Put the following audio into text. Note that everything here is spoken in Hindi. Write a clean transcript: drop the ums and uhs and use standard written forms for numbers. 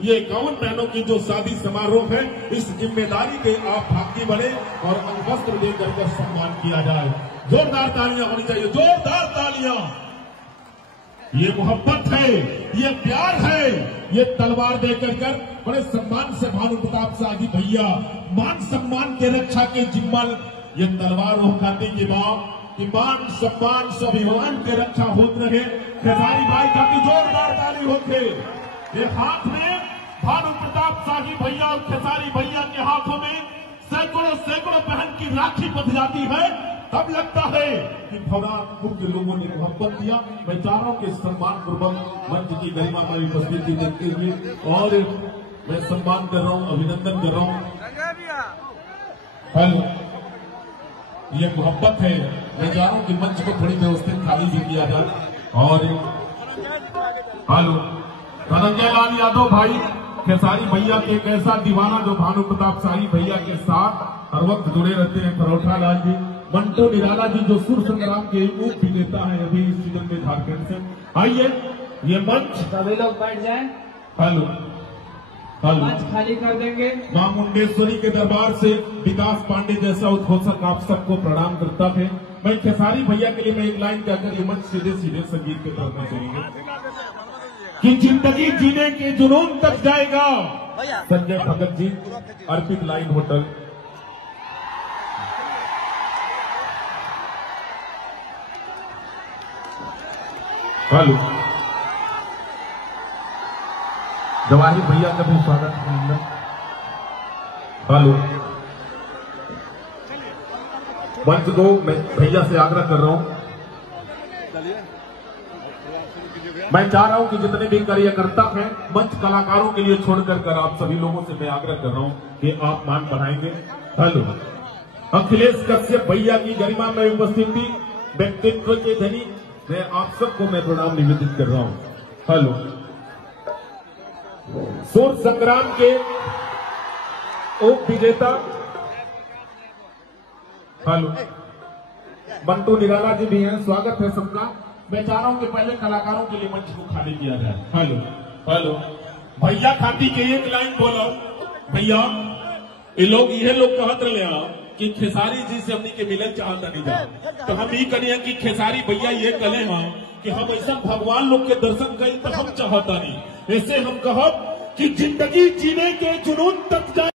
ये 51 बहनों की जो शादी समारोह है, इस जिम्मेदारी के आप भागी बने और वस्त्र देकर कर सम्मान किया जाए। जोरदार तालियां होनी चाहिए, जोरदार तालियां। ये मोहब्बत है, ये प्यार है, ये तलवार देकर कर बड़े सम्मान से भानु प्रताप शाह जी भैया मान सम्मान के रक्षा के जिम्मल ये तलवार उठाने के बाद कि मान सम्मान स्वाभिमान के रक्षा होते रहे। खेसारी भाई का जोरदार ताली होते। ये हाथ में भानु प्रताप शाह जी भैया और खेसारी भैया के हाथों में सैकड़ों सैकड़ों बहन की राखी बंध जाती है, तब लगता है कि भवनाथपुर के लोगों ने मोहब्बत दिया। मैं चारों के सम्मान पूर्वक मंच की गरिमा में उपस्थिति देखते हुए और मैं सम्मान कर रहा हूं, अभिनंदन कर रहा हूं। हेलो, ये मोहब्बत है। मैं चाह रहा हूं कि मंच को थोड़ी व्यवस्थित खाली भी किया जाए। और हेलो, धनंजय लाल यादव भाई खेसारी भैया के एक ऐसा दीवाना जो भानु प्रताप शाही भैया के साथ हर वक्त जुड़े रहते हैं। परोठा लाल जी, मंटो निराला जी जो सुर संग्राम के उप विजेता है अभी इस सीजन में झारखंड से। आइए ये मंच सभी लोग बैठ जाएं। हेलो हेलो, मंच खाली कर देंगे। मां मुंडेश्वरी के दरबार से विकास पांडे जैसा उद्घोषक आप सबको प्रणाम करता है। मैं खेसारी भैया के लिए मैं एक लाइन कहकर ये मंच सीधे सीधे संगीत की तरफ में चलेंगे कि जिंदगी जीने के जुनून तक जाएगा। संजय भगत जी, अर्पित लाइन होटल। हेलो, जवाहिर भैया का भी स्वागत है अंदर। हेलो, मंच को मैं भैया से आग्रह कर रहा हूं, मैं चाह रहा हूं कि जितने भी कार्यकर्ता हैं मंच कलाकारों के लिए छोड़कर कर आप सभी लोगों से मैं आग्रह कर रहा हूं कि आप मान बढ़ाएंगे। हेलो, अखिलेश कश्यप भैया की गरिमा में उपस्थिति, व्यक्तित्व के धनी, मैं आप सबको मैं प्रणाम निवेदित कर रहा हूं। हेलो, सूर संग्राम के उप विजेता हेलो मंटू निराला जी भी हैं, स्वागत है सबका। मैं चाह रहा हूं कि पहले कलाकारों के लिए मंच को खाली किया जाए। हेलो हेलो, भैया खाती के एक लाइन बोलो भैया। ये लोग कहत रहे कि खेसारी जी से हमनी के मिलन चाहता नहीं जा, तो हम ये करिए कि खेसारी भैया ये कले हैं कि हम ऐसा भगवान लोग के दर्शन करें तो हम चाहता नहीं। ऐसे हम कहब कि जिंदगी जीने के जुनून तक जाए।